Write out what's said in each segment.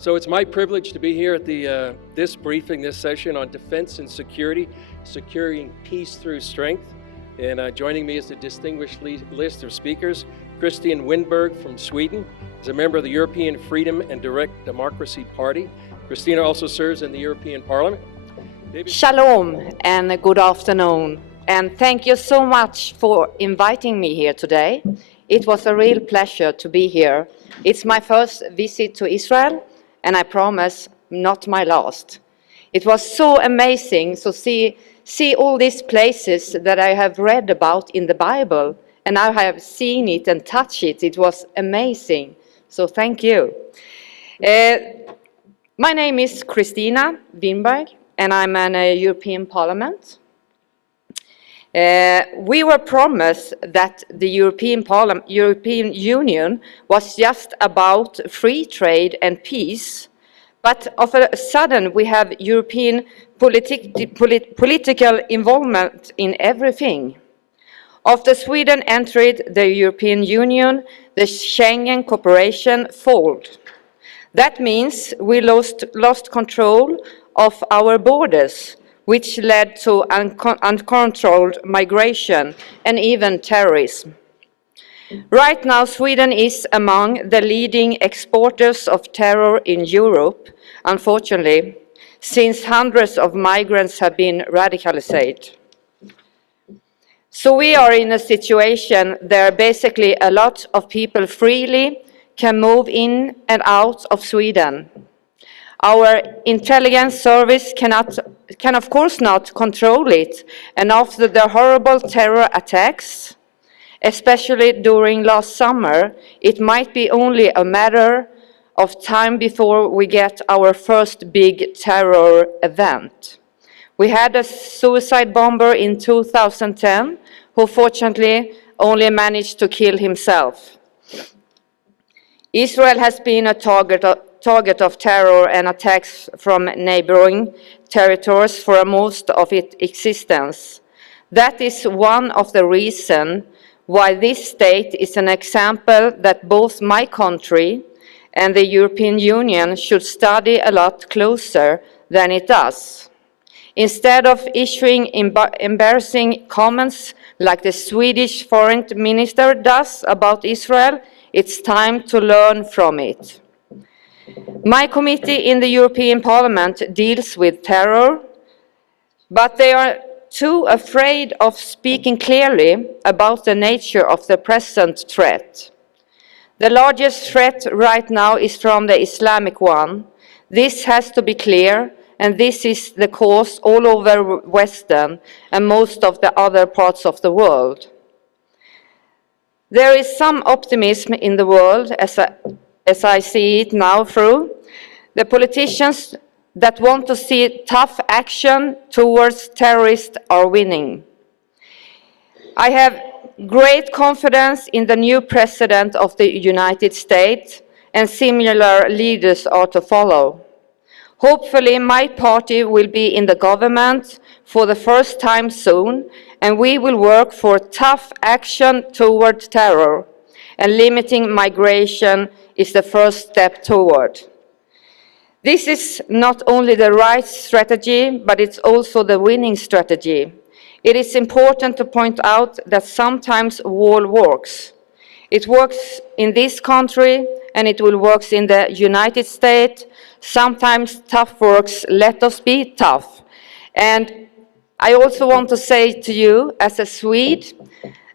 So it's my privilege to be here at this briefing, this session on defense and security, securing peace through strength. And joining me is a distinguished list of speakers. Kristina Winberg from Sweden is a member of the European Freedom and Direct Democracy Party. Kristina also serves in the European Parliament. Shalom and good afternoon. And thank you so much for inviting me here today. It was a real pleasure to be here. It's my first visit to Israel, and I promise not my last. It was so amazing to see all these places that I have read about in the Bible, and I have seen it and touched it. It was amazing. So thank you. My name is Kristina Winberg, and I'm in a European Parliament. We were promised that the European Union was just about free trade and peace, but of a sudden we have European political involvement in everything. After Sweden entered the European Union, the Schengen cooperation failed. That means we lost control of our borders, which led to uncontrolled migration and even terrorism. Right now, Sweden is among the leading exporters of terror in Europe, unfortunately, since hundreds of migrants have been radicalized. So we are in a situation where basically a lot of people freely can move in and out of Sweden. Our intelligence service can of course not control it, and after the horrible terror attacks, especially during last summer, it might be only a matter of time before we get our first big terror event. We had a suicide bomber in 2010 who fortunately only managed to kill himself. Israel has been a target of terror and attacks from neighboring territories for most of its existence. That is one of the reasons why this state is an example that both my country and the European Union should study a lot closer than it does. Instead of issuing embarrassing comments like the Swedish foreign minister does about Israel, it's time to learn from it. My committee in the European Parliament deals with terror, but they are too afraid of speaking clearly about the nature of the present threat. The largest threat right now is from the Islamic one. This has to be clear, and this is the cause all over Western and most of the other parts of the world. There is some optimism in the world, as I see it now through. The politicians that want to see tough action towards terrorists are winning. I have great confidence in the new president of the United States, and similar leaders are to follow. Hopefully, my party will be in the government for the first time soon, and we will work for tough action toward terror, and limiting migration is the first step toward. This is not only the right strategy, but it's also the winning strategy. It is important to point out that sometimes wall works. It works in this country, and it will work in the United States. Sometimes tough works, let us be tough. And I also want to say to you, as a Swede,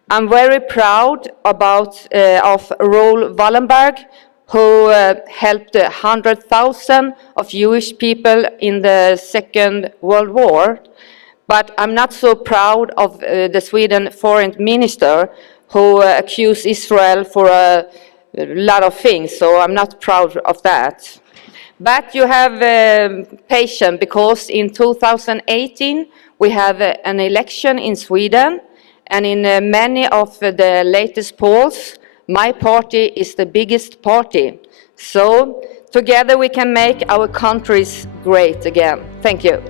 I'm very proud of Raoul Wallenberg, who helped 100,000 of Jewish people in the Second World War. But I'm not so proud of the Sweden foreign minister who accused Israel for a lot of things, so I'm not proud of that. But you have patience, because in 2018 we have an election in Sweden, and in many of the latest polls, my party is the biggest party. So together we can make our countries great again. Thank you.